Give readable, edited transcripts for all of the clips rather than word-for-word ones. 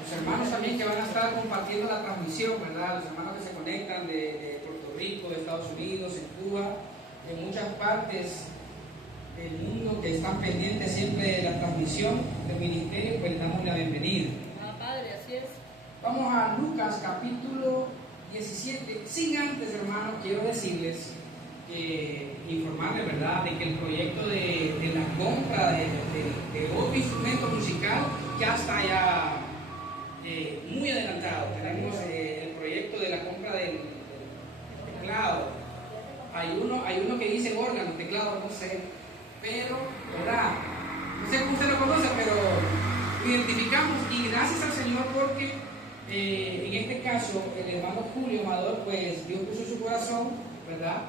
los hermanos también que van a estar compartiendo la transmisión, ¿verdad? Los hermanos que se conectan de Puerto Rico, de Estados Unidos, en Cuba, en muchas partes del mundo que están pendientes siempre de la transmisión del ministerio, pues les damos la bienvenida. Padre, así es. Vamos a Lucas capítulo 17. Sin antes, hermanos, quiero decirles, informarles, ¿verdad?, de que el proyecto de la compra de otro instrumento musical ya está muy adelantado. Tenemos el proyecto de la compra del teclado. Hay uno que dice órgano, teclado, no sé, pero, ¿verdad? No sé cómo usted lo conoce, pero lo identificamos, y gracias al Señor porque en este caso el hermano Julio Amador, pues Dios puso en su corazón, ¿verdad?,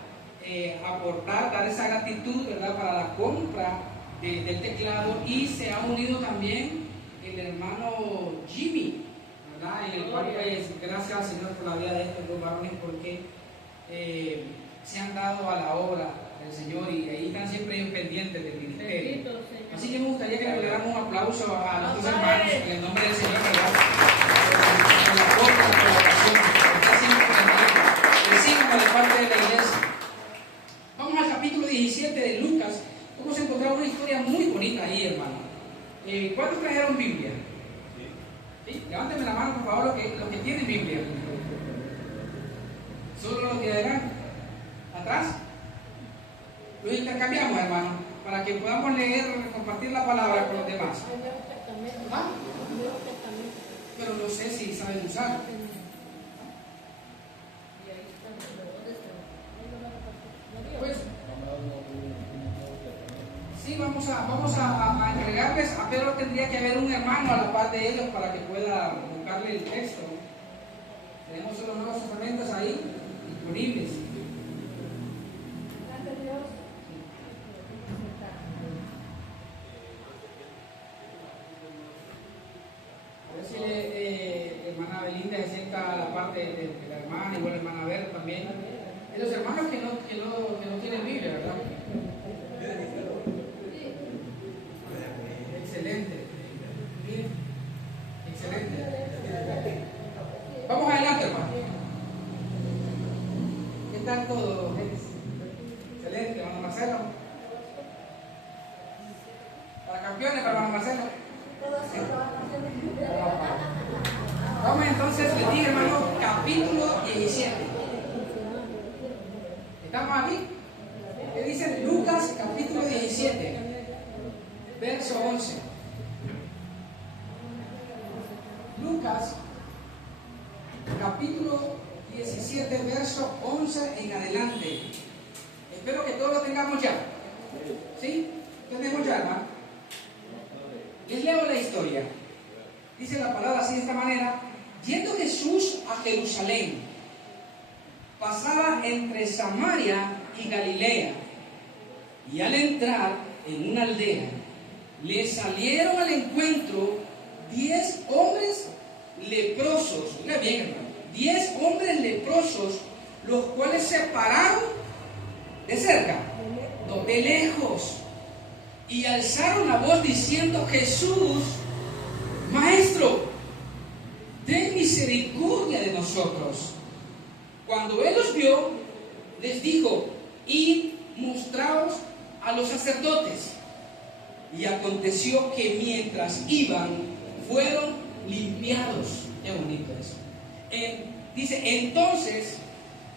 aportar, dar esa gratitud, ¿verdad?, para la compra del teclado, y se ha unido también el hermano Jimmy, ¿verdad?, en el cual, pues, gracias al Señor por la vida de estos dos varones, porque se han dado a la obra del Señor, y ahí están siempre ellos pendientes del ministerio. Así que me gustaría que le dáramos un aplauso a nuestros hermanos en el nombre del Señor, ¿verdad?, por la compra, por la colaboración, está siempre pendiente. Recibimos de parte de la iglesia. Vamos al capítulo 17 de Lucas. Vamos a encontrar una historia muy bonita ahí, hermano. ¿Cuántos trajeron Biblia? ¿Sí? Levántame la mano, por favor, los que tienen Biblia. Solo los de adelante. ¿Atrás? Lo intercambiamos, hermano, para que podamos leer, compartir la palabra con los demás. ¿Ah? Pero no sé si saben usar. Pues, sí, vamos a entregarles, pero tendría que haber un hermano a la par de ellos para que pueda buscarle el texto. Tenemos los Nuevos Testamentos ahí disponibles. A ver si hermana Belinda se sienta a la parte de la hermana, igual la hermana Ver también. Y los hermanos que no tienen Biblia, ¿verdad? Excelente. Bien. Excelente. Vamos adelante, hermano. ¿Qué tal todo? Excelente, hermano Marcelo. Para campeones, para hermano Marcelo. Vamos entonces, les digo, hermano, capítulo 17. ¿Estamos aquí? ¿Qué dice Lucas capítulo 17, verso 11? Lucas capítulo 17, verso 11 en adelante. Espero que todos lo tengamos ya. ¿Sí? ¿Tenemos ya, hermano? Les leo la historia. Dice la palabra así, de esta manera: yendo Jesús a Jerusalén, pasaba entre Samaria y Galilea, y al entrar en una aldea, le salieron al encuentro 10 hombres leprosos. Oiga bien, hermano, 10 hombres leprosos, los cuales se pararon de cerca, no, de lejos, y alzaron la voz diciendo: Jesús, Maestro, ten misericordia de nosotros. Cuando él los vio, les dijo: id, mostraos a los sacerdotes. Y aconteció que mientras iban, fueron limpiados. Qué bonito eso. Dice: entonces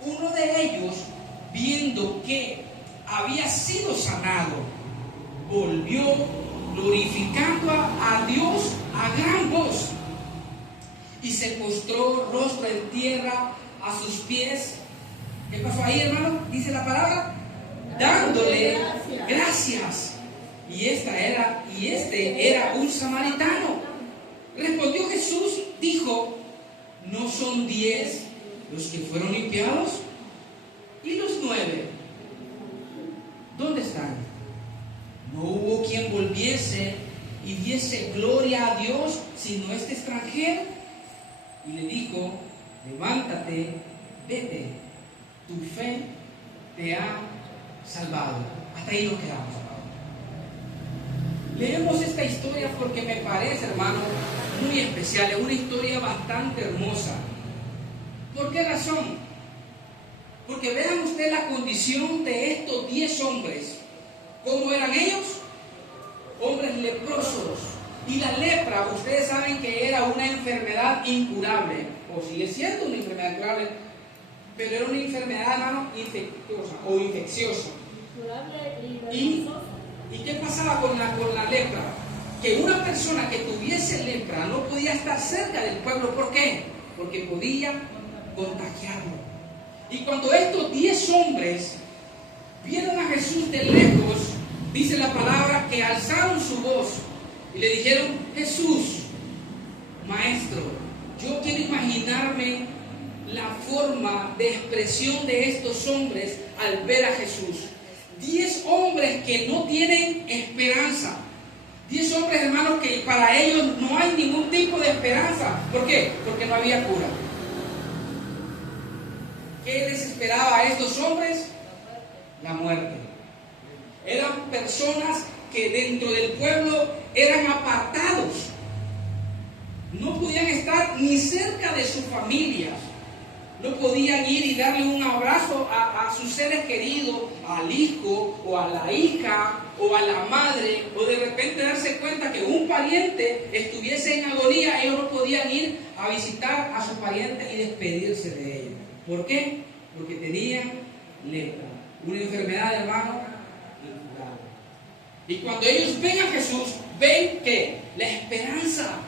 uno de ellos, viendo que había sido sanado, volvió glorificando a Dios a gran voz, y se postró rostro en tierra a sus pies. ¿Qué pasó ahí, hermano? Dice la palabra: dándole gracias. Y este era un samaritano. Respondió Jesús, dijo: ¿no son 10 los que fueron limpiados? ¿Y los 9? ¿Dónde están? No hubo quien volviese y diese gloria a Dios, sino este extranjero. Y le dijo: levántate, vete, tu fe te ha salvado. Hasta ahí nos quedamos. Leemos esta historia porque me parece, hermano, muy especial, es una historia bastante hermosa. ¿Por qué razón? Porque vean ustedes la condición de estos 10 hombres. ¿Cómo eran ellos? Hombres leprosos. Y la lepra, ustedes saben que era una enfermedad incurable, o sigue siendo una enfermedad incurable, pero era una enfermedad, hermano, infecciosa o infecciosa. ¿Y qué pasaba con la lepra? Que una persona que tuviese lepra no podía estar cerca del pueblo. ¿Por qué? Porque podía contagiarlo. Y cuando estos 10 hombres vieron a Jesús de lejos, dice la palabra que alzaron su voz y le dijeron: Jesús, Maestro. Yo quiero imaginarme la forma de expresión de estos hombres al ver a Jesús. 10 hombres que no tienen esperanza. 10 hombres, hermanos, que para ellos no hay ningún tipo de esperanza. ¿Por qué? Porque no había cura. ¿Qué les esperaba a estos hombres? La muerte. Eran personas que dentro del pueblo eran apartados. No podían estar ni cerca de sus familias. No podían ir y darle un abrazo a sus seres queridos, al hijo o a la hija o a la madre, o de repente darse cuenta que un pariente estuviese en agonía. Ellos no podían ir a visitar a su pariente y despedirse de ellos. ¿Por qué? Porque tenían lepra, una enfermedad, hermano, incurable. Y cuando ellos ven a Jesús, ven que la esperanza.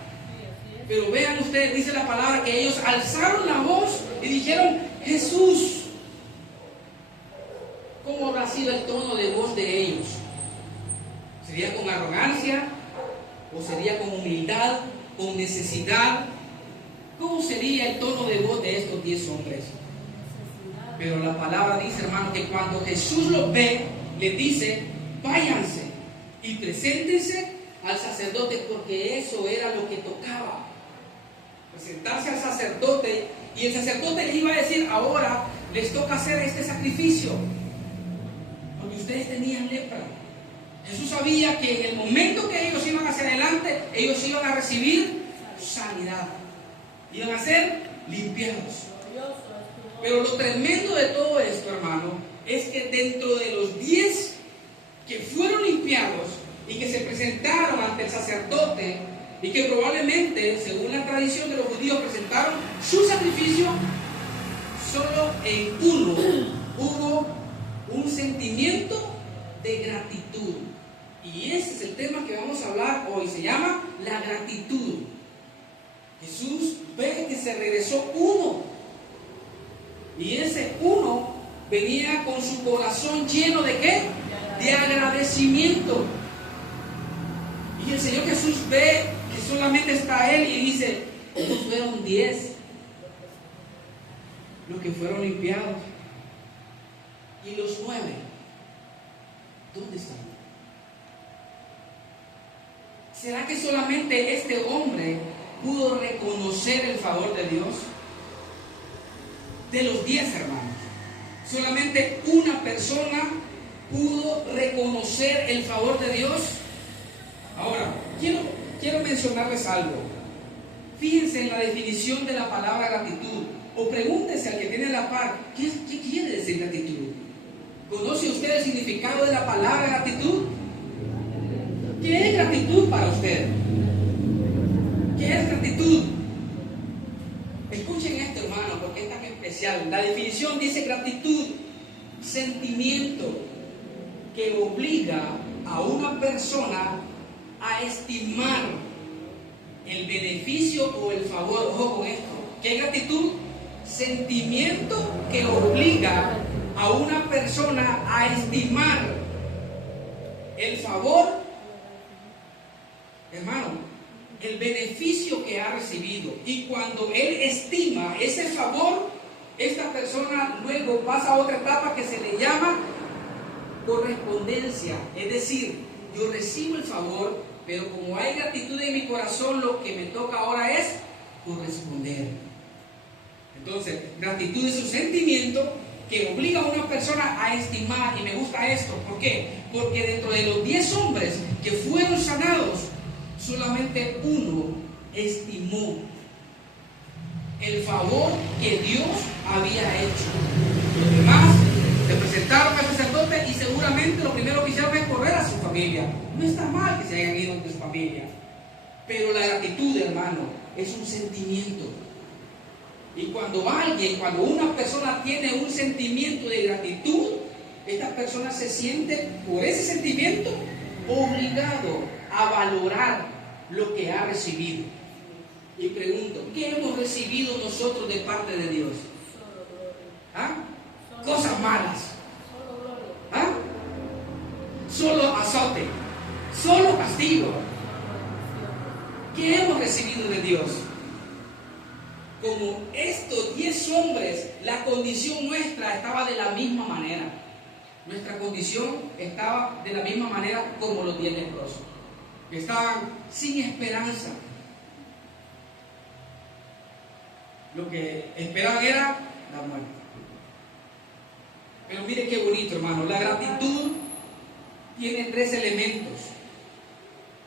Pero vean ustedes, dice la palabra que ellos alzaron la voz y dijeron: Jesús. ¿Cómo habrá sido el tono de voz de ellos? ¿Sería con arrogancia? ¿O sería con humildad? ¿Con necesidad? ¿Cómo sería el tono de voz de estos 10 hombres? Pero la palabra dice, hermano, que cuando Jesús los ve, les dice: váyanse y preséntense al sacerdote, porque eso era lo que tocaba. Presentarse al sacerdote, y el sacerdote les iba a decir: ahora les toca hacer este sacrificio, porque ustedes tenían lepra. Jesús sabía que en el momento que ellos iban hacia adelante, ellos iban a recibir sanidad, iban a ser limpiados. Pero lo tremendo de todo esto, hermano, es que dentro de los 10 que fueron limpiados y que se presentaron ante el sacerdote, y que probablemente, según la tradición de los judíos, presentaron su sacrificio, solo en uno hubo un sentimiento de gratitud. Y ese es el tema que vamos a hablar hoy. Se llama la gratitud. Jesús ve que se regresó uno, y ese uno venía con su corazón lleno de ¿qué? De agradecimiento. Y el Señor Jesús ve que solamente está Él y dice: ellos fueron 10 los que fueron limpiados, y los 9, ¿dónde están? ¿Será que solamente este hombre pudo reconocer el favor de Dios? De los 10 hermanos, solamente una persona pudo reconocer el favor de Dios. Ahora, quiero mencionarles algo. Fíjense en la definición de la palabra gratitud, o pregúntense al que tiene la par: ¿qué quiere decir gratitud? ¿Conoce usted el significado de la palabra gratitud? ¿Qué es gratitud para usted? ¿Qué es gratitud? Escuchen esto, hermano, porque es tan especial. La definición dice: gratitud, sentimiento que obliga a una persona a estimar el beneficio o el favor. Ojo con esto. ¿Qué es gratitud? Sentimiento que obliga a una persona a estimar el favor, hermano, el beneficio que ha recibido. Y cuando él estima ese favor, esta persona luego pasa a otra etapa que se le llama correspondencia. Es decir, yo recibo el favor, pero como hay gratitud en mi corazón, lo que me toca ahora es corresponder. Entonces, gratitud es un sentimiento que obliga a una persona a estimar. Y me gusta esto. ¿Por qué? Porque dentro de los 10 hombres que fueron sanados, solamente uno estimó el favor que Dios había hecho. Los demás se presentaron al sacerdote y seguramente lo primero que hicieron es correr a su familia. No está mal que se hayan ido de su familia, pero la gratitud, hermano, es un sentimiento. Y cuando una persona tiene un sentimiento de gratitud, esta persona se siente por ese sentimiento obligado a valorar lo que ha recibido. Y pregunto, ¿qué hemos recibido nosotros de parte de Dios? ¿Ah? Cosas malas. ¿Ah? Solo azote, solo castigo. ¿Qué hemos recibido de Dios? Como estos 10 hombres, la condición nuestra estaba de la misma manera. Nuestra condición estaba de la misma manera como los 10 leprosos, que estaban sin esperanza. Lo que esperaban era la muerte. Pero mire qué bonito, hermano. La gratitud tiene 3 elementos.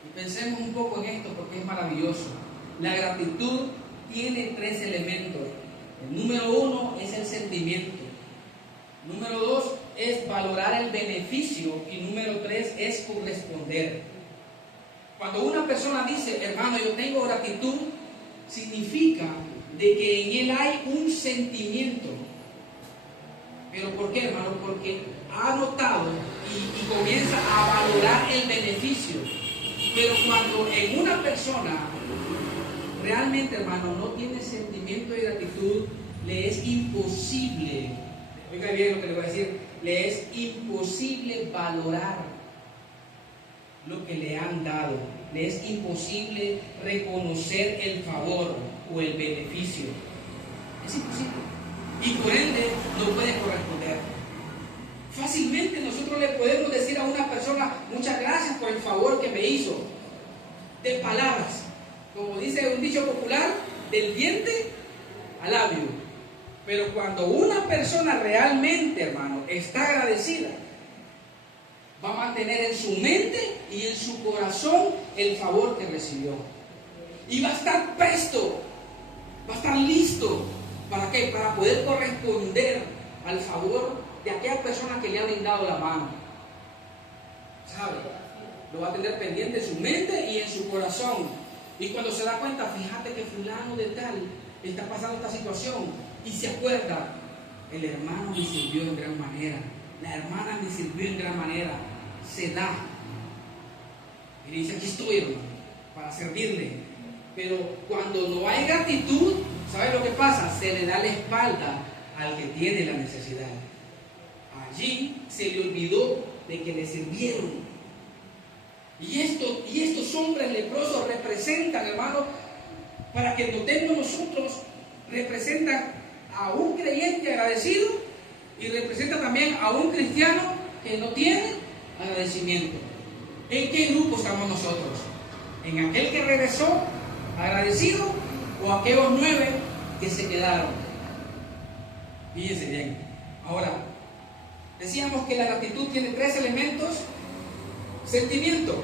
Y pensemos un poco en esto porque es maravilloso. La gratitud tiene 3 elementos. El número 1 es el sentimiento. Número 2 es valorar el beneficio. Y número 3 es corresponder. Cuando una persona dice, hermano, yo tengo gratitud, significa de que en él hay un sentimiento. ¿Pero por qué, hermano? Porque ha notado y comienza a valorar el beneficio. Pero cuando en una persona realmente, hermano, no tiene sentimiento de gratitud, le es imposible, oiga bien lo que le voy a decir, le es imposible valorar lo que le han dado, le es imposible reconocer el favor o el beneficio. Es imposible. Y por ende no puede corresponder. Fácilmente nosotros le podemos decir a una persona, muchas gracias por el favor que me hizo, de palabras, como dice un dicho popular, del diente al labio. Pero cuando una persona realmente, hermano, está agradecida, va a mantener en su mente y en su corazón el favor que recibió. Y va a estar presto, va a estar listo. ¿Para qué? Para poder corresponder al favor de aquella persona que le ha brindado la mano. ¿Sabe? Lo va a tener pendiente en su mente y en su corazón. Y cuando se da cuenta, fíjate que fulano de tal está pasando esta situación. Y se acuerda, el hermano me sirvió en gran manera. La hermana me sirvió en gran manera. Se da. Y le dice, aquí estoy, hermano, para servirle. Pero cuando no hay gratitud, ¿sabe lo que pasa? Se le da la espalda al que tiene la necesidad. Allí se le olvidó de que le sirvieron. Y estos hombres leprosos representan, hermano, para que notemos nosotros, representan a un creyente agradecido y representa también a un cristiano que no tiene agradecimiento. ¿En qué grupo estamos nosotros? ¿En aquel que regresó agradecido o aquellos 9 que se quedaron? Fíjense bien. Ahora, decíamos que la gratitud tiene 3 elementos. Sentimiento.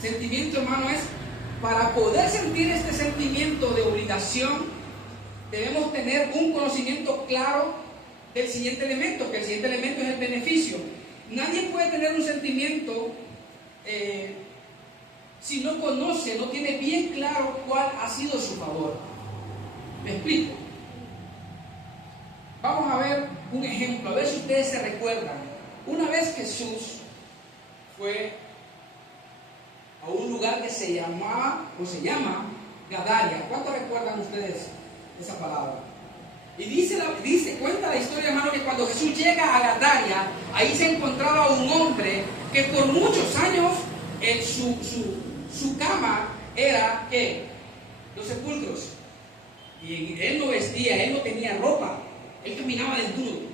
Sentimiento, hermano, es para poder sentir este sentimiento de obligación, debemos tener un conocimiento claro del siguiente elemento, que el siguiente elemento es el beneficio. Nadie puede tener un sentimiento si no conoce, no tiene bien claro cuál ha sido su favor. ¿Me explico? Vamos a ver un ejemplo, a ver si ustedes se recuerdan. Una vez Jesús fue a un lugar que se llama Gadaria. ¿Cuánto recuerdan ustedes esa palabra? Y cuenta la historia, hermano, que cuando Jesús llega a Gadaria, ahí se encontraba un hombre que por muchos años su cama era, ¿qué? Los sepulcros. Y él no vestía, él no tenía ropa, él caminaba desnudo.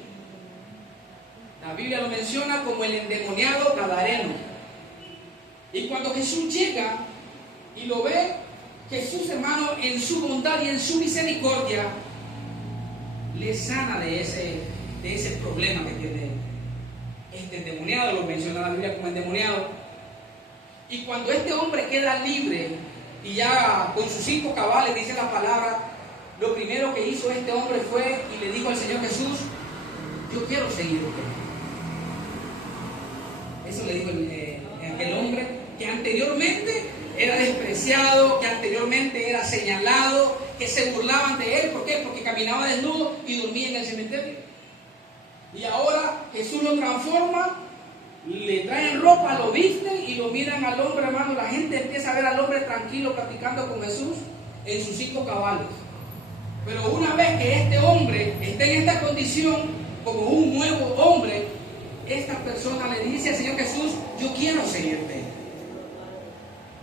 La Biblia lo menciona como el endemoniado gadareno. Y cuando Jesús llega y lo ve, Jesús, hermano, en su bondad y en su misericordia, le sana de ese problema que tiene este endemoniado. Lo menciona la Biblia como endemoniado. Y cuando este hombre queda libre y ya con sus 5 cabales, dice la palabra, lo primero que hizo este hombre fue y le dijo al Señor Jesús: yo quiero seguirte. Eso le dijo aquel hombre que anteriormente era despreciado, que anteriormente era señalado, que se burlaban de él. ¿Por qué? Porque caminaba desnudo y dormía en el cementerio. Y ahora Jesús lo transforma, le traen ropa, lo visten y lo miran al hombre, hermano. La gente empieza a ver al hombre tranquilo platicando con Jesús en sus 5 cabales. Pero una vez que este hombre está en esta condición como un nuevo hombre, esta persona le dice al Señor Jesús: yo quiero seguirte.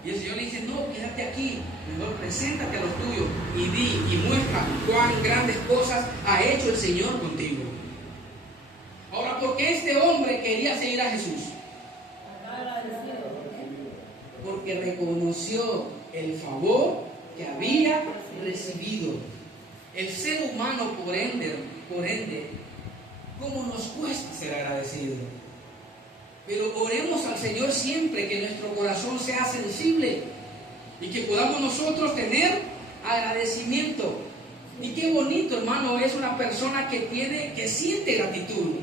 Y el Señor le dice: no, quédate aquí, mejor preséntate a los tuyos y di y muestra cuán grandes cosas ha hecho el Señor contigo. Ahora, ¿por qué este hombre quería seguir a Jesús? Porque reconoció el favor que había recibido. El ser humano, por ende, ¿cómo nos cuesta ser agradecido? Pero oremos al Señor siempre, que nuestro corazón sea sensible y que podamos nosotros tener agradecimiento. Y qué bonito, hermano, es una persona que siente gratitud.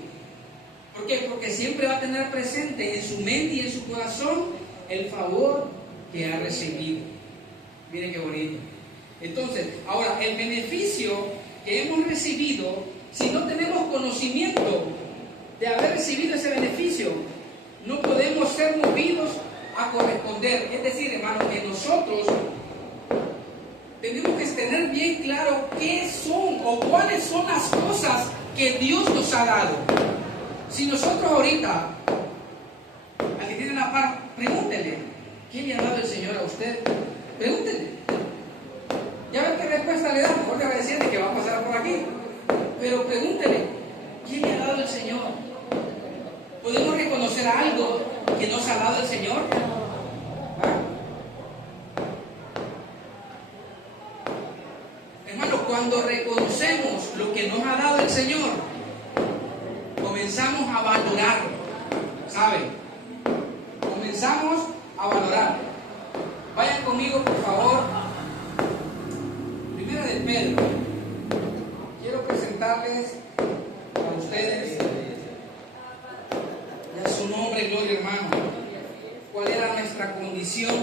¿Por qué? Porque siempre va a tener presente en su mente y en su corazón el favor que ha recibido. Miren qué bonito. Entonces, ahora, el beneficio que hemos recibido, si no tenemos conocimiento de haber recibido ese beneficio, no podemos ser movidos a corresponder. Es decir, hermano, que nosotros tenemos que tener bien claro qué son o cuáles son las cosas que Dios nos ha dado. Si nosotros ahorita, al que tiene la par, pregúntele: ¿qué le ha dado el Señor a usted? Pregúntele. Ya ver qué respuesta le da. Mejor le va a decir que va a pasar por aquí. Pero pregúntele: ¿qué le ha dado el Señor? ¿Podemos reconocer algo que nos ha dado el Señor? ¿Ah? Hermano, cuando reconocemos lo que nos ha dado el Señor, comenzamos a valorarlo. ¿Saben? Comenzamos a valorar. Vayan conmigo, por favor. Primera de Pedro. Quiero presentarles a ustedes, y a su nombre, gloria, hermano, cuál era nuestra condición.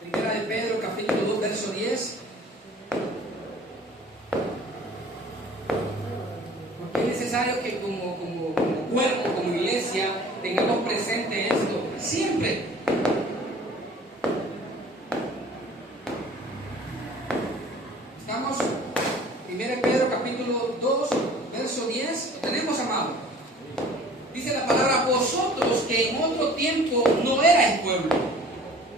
Primera de Pedro, capítulo 2, verso 10. Porque es necesario que como cuerpo, como iglesia, tengamos presente esto siempre. Estamos, 1 Pedro capítulo 2, verso 10. ¿Lo tenemos, amado? Dice la palabra: vosotros que en otro tiempo no erais pueblo.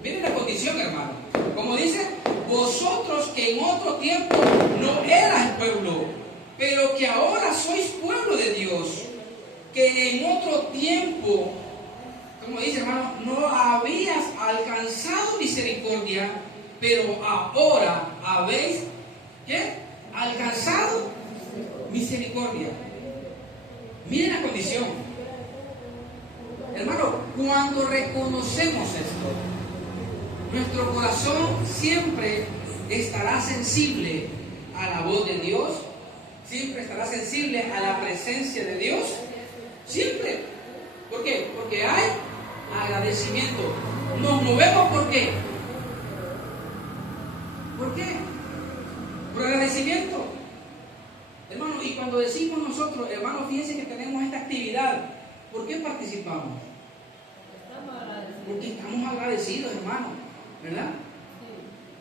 Miren la condición, hermano. Como dice: vosotros que en otro tiempo no erais pueblo, pero que ahora sois pueblo de Dios, que en otro tiempo, como dice, hermano, no habías alcanzado misericordia, pero ahora habéis, ¿qué? Alcanzado misericordia. Miren la condición. Hermano, cuando reconocemos esto, nuestro corazón siempre estará sensible a la voz de Dios, siempre estará sensible a la presencia de Dios, siempre. ¿Por qué? Porque hay agradecimiento. Nos movemos, ¿por qué? ¿Por qué? Por agradecimiento. Hermano, y cuando decimos nosotros, hermano, fíjense que tenemos esta actividad, ¿por qué participamos? Porque estamos agradecidos, hermano, ¿verdad?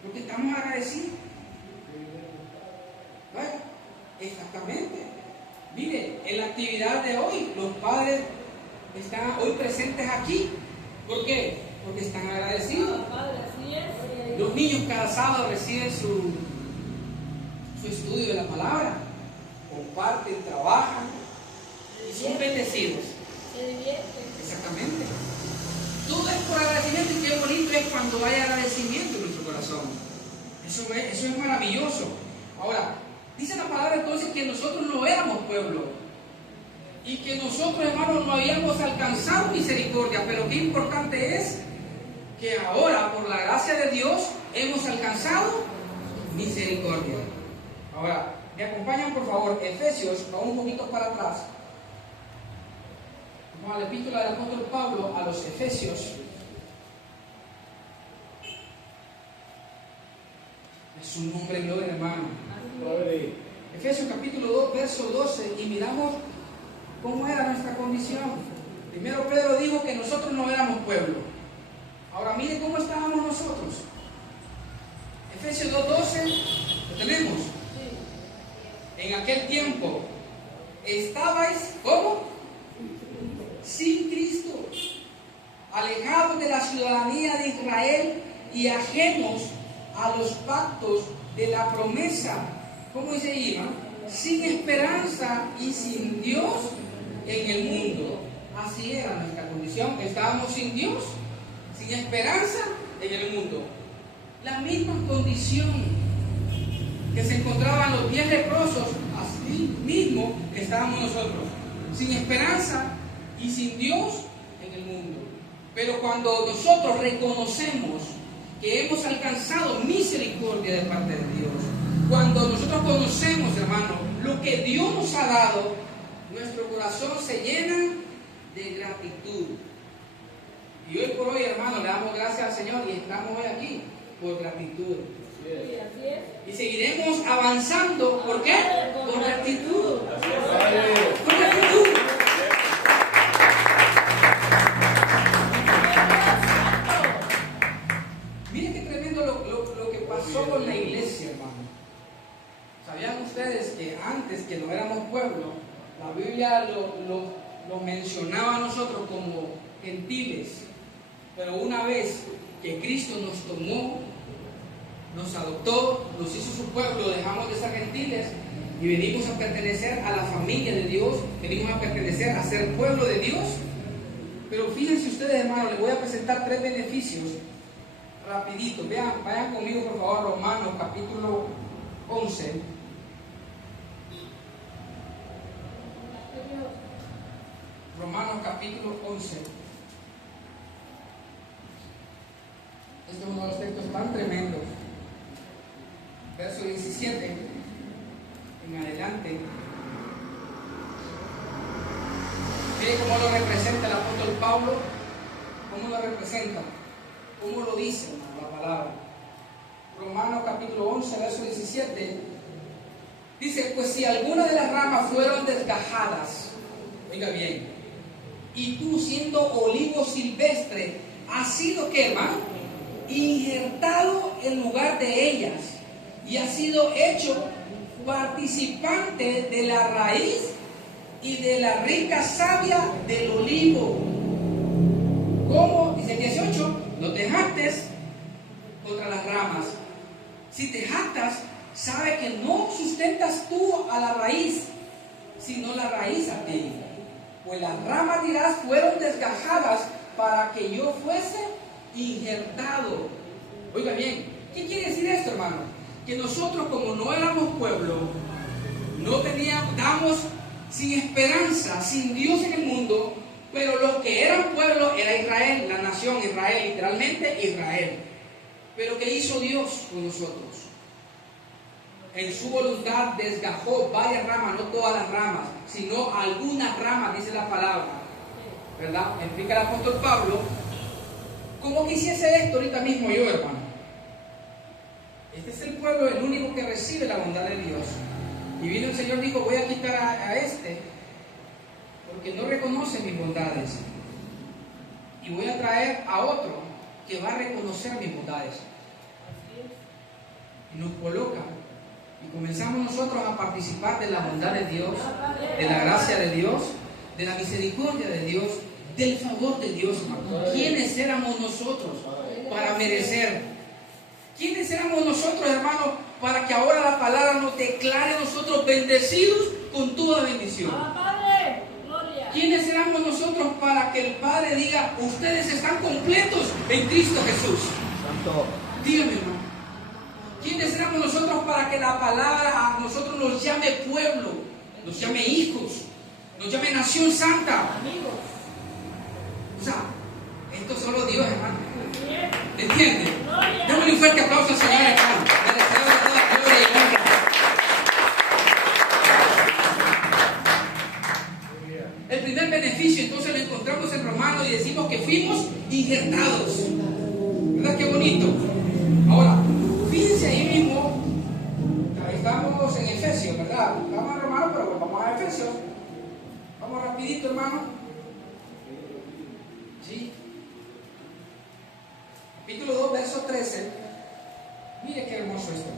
Porque estamos agradecidos. ¿Verdad? Exactamente. Mire, en la actividad de hoy, los padres están hoy presentes aquí. ¿Por qué? Porque están agradecidos. Los niños cada sábado reciben su estudio de la palabra, comparten, trabajan y son bendecidos. Se divierten. Exactamente. Todo es por agradecimiento, y qué bonito es cuando hay agradecimiento en nuestro corazón. Eso es maravilloso. Ahora, dice la palabra entonces que nosotros no éramos pueblo y que nosotros, hermanos, no habíamos alcanzado misericordia, pero qué importante es que ahora, por la gracia de Dios, hemos alcanzado misericordia. Ahora, me acompañan por favor, Efesios, vamos un poquito para atrás. Vamos a la epístola del apóstol Pablo a los Efesios. Es su nombre, gloria, hermano. Efesios capítulo 2, verso 12, y miramos cómo era nuestra condición. Primero Pedro dijo que nosotros no éramos pueblo. Ahora mire cómo estábamos nosotros. Efesios 2:12, ¿lo tenemos? En aquel tiempo estabais, ¿cómo? Sin Cristo, alejados de la ciudadanía de Israel y ajenos a los pactos de la promesa. ¿Cómo dice Iván? Sin esperanza y sin Dios en el mundo. Así era nuestra condición. Estábamos sin Dios, sin esperanza en el mundo. La misma condición que se encontraban los 10 leprosos, así mismo estábamos nosotros, sin esperanza y sin Dios en el mundo. Pero cuando nosotros reconocemos que hemos alcanzado misericordia de parte de Dios, cuando nosotros conocemos, hermano, lo que Dios nos ha dado, nuestro corazón se llena de gratitud. Y hoy por hoy, hermano, le damos gracias al Señor y estamos hoy aquí por gratitud. Y seguiremos avanzando. ¿Por qué? Por gratitud. Por gratitud. Miren qué tremendo lo que pasó con la iglesia, hermano. ¿Sabían ustedes que antes que no éramos pueblo, la Biblia lo mencionaba a nosotros como gentiles? Pero una vez que Cristo nos tomó, nos adoptó, nos hizo su pueblo, dejamos de ser gentiles y venimos a pertenecer a la familia de Dios, venimos a pertenecer a ser pueblo de Dios. Pero fíjense ustedes, hermanos, les voy a presentar 3 beneficios rapidito. Vean, vayan conmigo por favor, Romanos capítulo 11. Romanos capítulo 11. Este es uno de los textos tan tremendos. Verso 17 en adelante. Mire cómo lo representa el apóstol Pablo. ¿Cómo lo representa? ¿Cómo lo dice la palabra? Romanos capítulo 11, verso 17. Dice, pues si alguna de las ramas fueron desgajadas, oiga bien, y tú siendo olivo silvestre, has sido, ¿qué, hermano? Injertado en lugar de ellas, y has sido hecho participante de la raíz y de la rica savia del olivo. ¿Cómo? Dice el 18, no te jactes contra las ramas. Si te jactas, sabe que no sustentas tú a la raíz, sino la raíz a ti. Pues las ramas, dirás, fueron desgajadas para que yo fuese injertado. Oiga bien, ¿qué quiere decir esto, hermano? Que nosotros, como no éramos pueblo, no teníamos, estábamos sin esperanza, sin Dios en el mundo, pero los que eran pueblo era Israel, la nación Israel, literalmente Israel. Pero ¿qué hizo Dios con nosotros? En su voluntad desgajó varias ramas, no todas las ramas, sino algunas ramas, dice la palabra, ¿verdad? Explica el apóstol Pablo. ¿Cómo quisiese esto ahorita mismo yo, hermano? Este es el pueblo, el único que recibe la bondad de Dios. Y vino el Señor y dijo, voy a quitar a este, porque no reconoce mis bondades. Y voy a traer a otro que va a reconocer mis bondades. Y nos coloca. Y comenzamos nosotros a participar de la bondad de Dios, de la gracia de Dios, de la misericordia de Dios, del favor de Dios, hermano. ¿Quiénes éramos nosotros para merecer? ¿Quiénes éramos nosotros, hermano, para que ahora la palabra nos declare a nosotros bendecidos con toda bendición? ¿Quiénes éramos nosotros para que el Padre diga, ustedes están completos en Cristo Jesús? Santo. Dígame, hermano. ¿Quiénes éramos nosotros para que la palabra a nosotros nos llame pueblo, nos llame hijos, nos llame nación santa? O sea, esto solo Dios, hermano. ¿Entiende? Démosle un fuerte aplauso al Señor, hermano. Le deseo de toda gloria y honra. El primer beneficio entonces lo encontramos en Romanos y decimos que fuimos injertados. ¿Verdad? Qué bonito. Ahora, fíjense ahí mismo, estamos en Efesios, ¿verdad? Estamos en Romanos, pero vamos a Efesios. Vamos rapidito, hermano. ¿Sí? Capítulo 2, verso 13. Mire qué hermoso esto.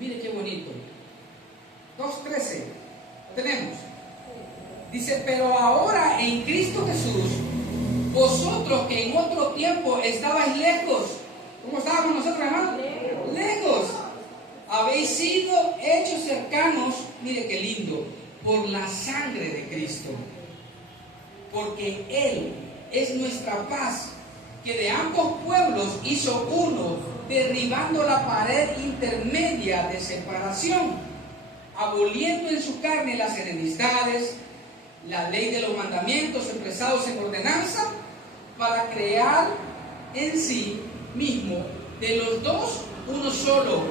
Mire qué bonito. 2:13. ¿Lo tenemos? Dice, pero ahora en Cristo Jesús, vosotros que en otro tiempo estabais lejos. ¿Cómo estábamos nosotros, hermano? Lejos. Habéis sido hechos cercanos, mire qué lindo, por la sangre de Cristo. Porque Él es nuestra paz, que de ambos pueblos hizo uno, derribando la pared intermedia de separación, aboliendo en su carne las enemistades, la ley de los mandamientos expresados en ordenanza, para crear en sí mismo de los dos uno solo,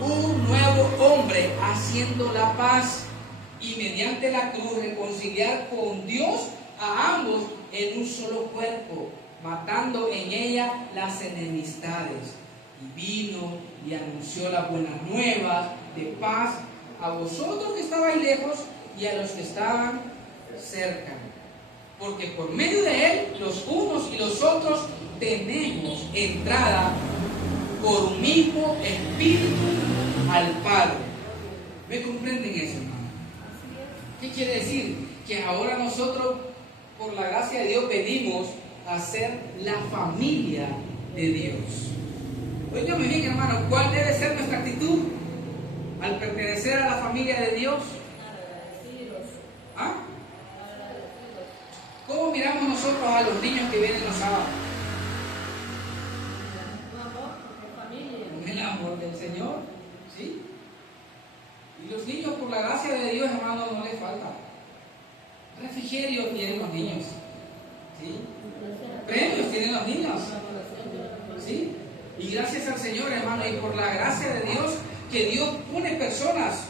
un nuevo hombre, haciendo la paz, y mediante la cruz reconciliar con Dios a ambos en un solo cuerpo, matando en ella las enemistades. Y vino y anunció las buenas nuevas de paz a vosotros que estabais lejos y a los que estaban cerca. Porque por medio de Él, los unos y los otros tenemos entrada por un mismo Espíritu al Padre. ¿Me comprenden eso, hermano? ¿Qué quiere decir? Que ahora nosotros, por la gracia de Dios, venimos a ser la familia de Dios. Óigame bien, hermano, ¿cuál debe ser nuestra actitud al pertenecer a la familia de Dios? ¿Ah? ¿Cómo miramos nosotros a los niños que vienen los sábados? Con el amor del Señor, ¿sí? Y los niños, por la gracia de Dios, hermano, no les falta. Refrigerio tienen los niños, ¿sí? Premios tienen los niños, ¿sí? Y gracias al Señor, hermano, y por la gracia de Dios, que Dios pone personas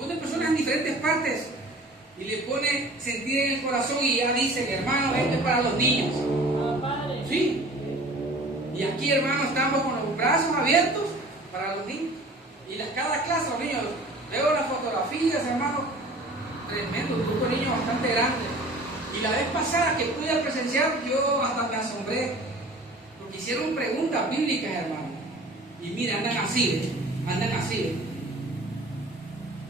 en diferentes partes y le pone sentir en el corazón y ya dicen, hermano, esto es para los niños, ¿sí? Y aquí, hermano, estamos con los brazos abiertos para los niños. Y cada clase, los niños, veo las fotografías, hermano, tremendo, un grupo de niños bastante grande. Y la vez pasada que pude presenciar, yo hasta me asombré, porque hicieron preguntas bíblicas, hermano. Y mira, andan así.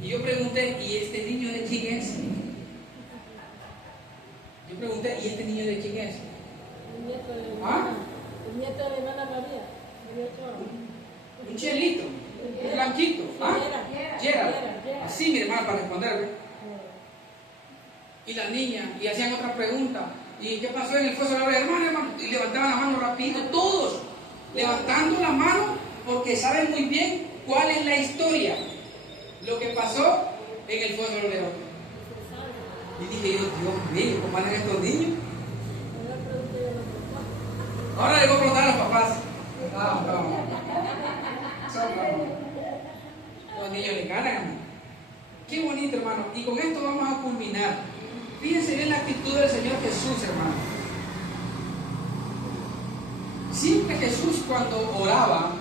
Y yo pregunté, ¿y este niño de quién es? Yo pregunté, ¿y este niño de quién es? El nieto de ¿Ah? El nieto de la hermana María. Un chelito, un blanquito. ¿Ah? Gerard. Así, mi hermano, para responderle. Y la niña, y hacían otra pregunta. ¿Y qué pasó en el fuego de la hermano? Y levantaban la mano rapidito, todos levantando la mano, porque saben muy bien cuál es la historia, lo que pasó en el fuego de la. Y dije yo, Dios mío, ¿cómo van estos niños? Ahora le voy a preguntar a los papás. No. Los niños le ganan. Qué bonito, hermano. Y con esto vamos a culminar. Fíjense bien la actitud del Señor Jesús, hermano. Siempre Jesús, cuando oraba,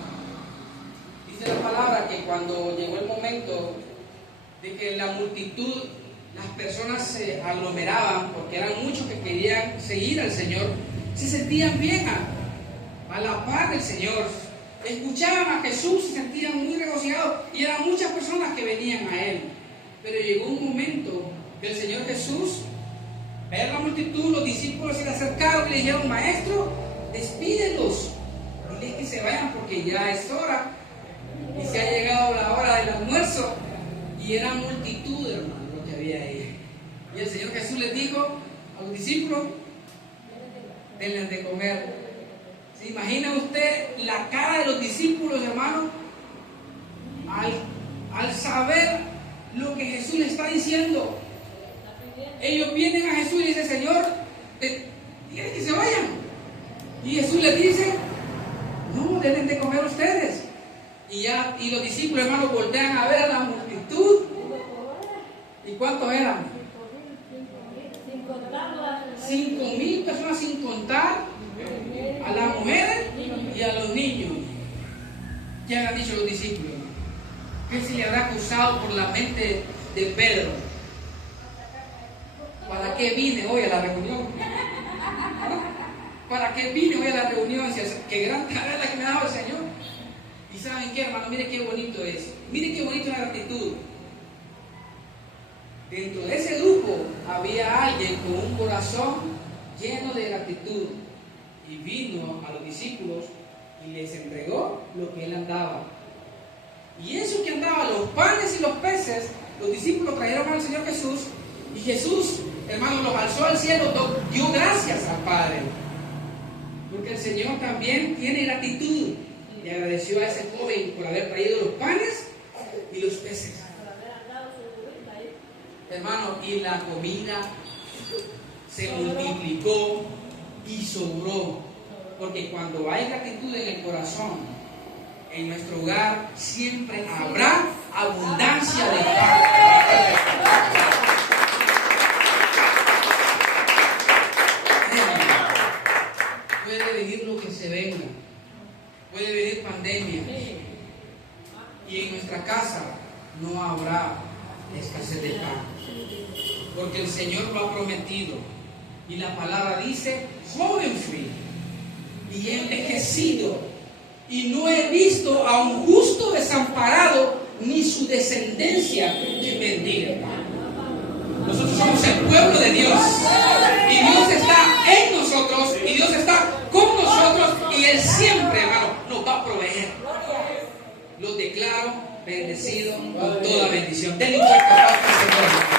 dice la palabra que cuando llegó el momento de que la multitud, las personas se aglomeraban, porque eran muchos que querían seguir al Señor, se sentían bien a la par del Señor. Escuchaban a Jesús, se sentían muy regocijados, y eran muchas personas que venían a Él. Pero llegó un momento que el Señor Jesús, ver la multitud, los discípulos se le acercaron y le dijeron, Maestro, despídelos, diles que se vayan porque ya es hora, y se ha llegado la hora del almuerzo. Y era multitud, hermano, lo que había ahí. Y el Señor Jesús les dijo a los discípulos, denles de comer. ¿Se imagina usted la cara de los discípulos, hermano, al saber lo que Jesús le está diciendo? Ellos vienen a Jesús y dicen, Señor, ¿quieren que se vayan? Y Jesús les dice, no, deben de comer ustedes. Y los discípulos, hermanos, voltean a ver a la multitud. ¿Y cuántos eran? 5,000 personas, sin contar a las mujeres y a los niños. ¿Qué han dicho los discípulos? ¿Qué se le habrá cruzado por la mente de Pedro? ¿Para qué vine hoy a la reunión? ¿Para qué vine hoy a la reunión? Qué gran tarea la que me ha dado el Señor. Y ¿saben qué, hermano? Mire qué bonito es. Mire qué bonito es la gratitud. Dentro de ese grupo había alguien con un corazón lleno de gratitud. Y vino a los discípulos y les entregó lo que él andaba. Y eso que andaba, los panes y los peces, los discípulos trajeron al Señor Jesús. Y Jesús, hermano, los alzó al cielo, dio gracias al Padre. Porque el Señor también tiene gratitud. Y agradeció a ese joven por haber traído los panes y los peces. Hermano, y la comida se multiplicó y sobró. Porque cuando hay gratitud en el corazón, en nuestro hogar siempre habrá abundancia de pan. Puede venir lo que se venga, puede venir pandemia, y en nuestra casa no habrá escasez de pan, porque el Señor lo ha prometido. Y la palabra dice, joven fui y he envejecido, y no he visto a un justo desamparado, ni su descendencia que bendiga. Nosotros somos el pueblo de Dios, y Dios está en nosotros, y Dios está con nosotros, y Él siempre, hermano, nos va a proveer. Los declaro bendecidos con toda bendición. Denle un fuerte aplauso al Señor.